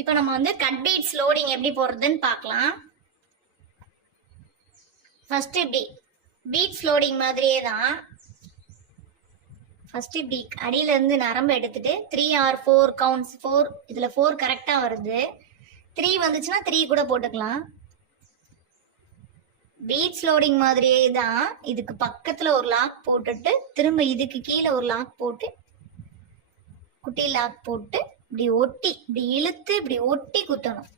இப்போ நம்ம வந்து கட் பீட்ஸ் லோடிங் எப்படி போடுறதுன்னு பார்க்கலாம். ஃபர்ஸ்ட் இப்படி பீட்ஸ் லோடிங் மாதிரியே தான். ஃபர்ஸ்ட் இப்படி அடியில இருந்து நரம்பு எடுத்துட்டு 3 or 4 கவுண்ட்ஸ், 4 இதுல 4 கரெக்டா வருது. 3 வந்துச்சுன்னா 3 கூட போட்டுக்கலாம். பீட்ஸ் லோடிங் மாதிரியே தான். இதுக்கு பக்கத்துல ஒரு லாக் போட்டுட்டு திரும்ப இதுக்கு கீழே ஒரு லாக் போட்டு குட்டி லாக் போட்டு இப்படி ஒட்டி இப்படி இழுத்து இப்படி ஒட்டி குத்தணும்.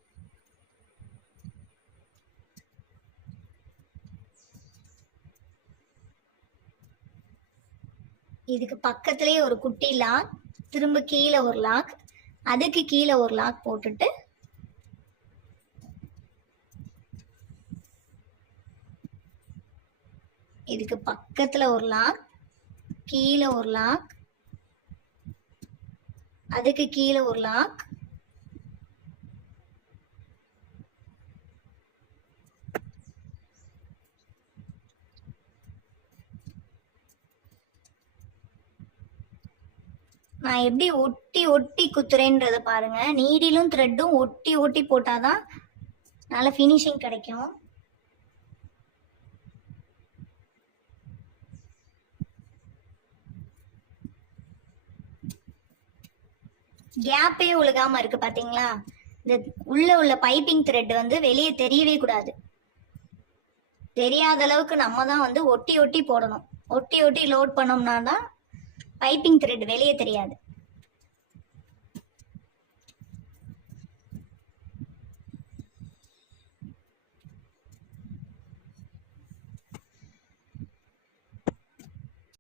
இதுக்கு பக்கத்துலயே ஒரு குட்டி லாக், திரும்ப கீழே ஒரு லாக், அதுக்கு கீழே ஒரு லாக் போட்டுட்டு இதுக்கு பக்கத்துல ஒரு லாக், கீழே ஒரு லாக், அதுக்கு கீழே ஒரு லாக், நான் எப்படி ஒட்டி ஒட்டி குத்துறேன்றத பாருங்க. நீடிலும் த்ரெட்டும் ஒட்டி ஒட்டி போட்டாதான் நல்ல ஃபினிஷிங் கிடைக்கும். கேப்பே ஒழுகாம இருக்கு பாத்தீங்களா? இந்த உள்ள பைப்பிங் த்ரெட் வந்து வெளியே தெரியவே கூடாது. தெரியாத அளவுக்கு நம்ம தான் வந்து ஒட்டி ஒட்டி போடணும். ஒட்டி ஒட்டி லோட் பண்ணோம்னா தான் பைப்பிங் த்ரெட் வெளியே தெரியாது.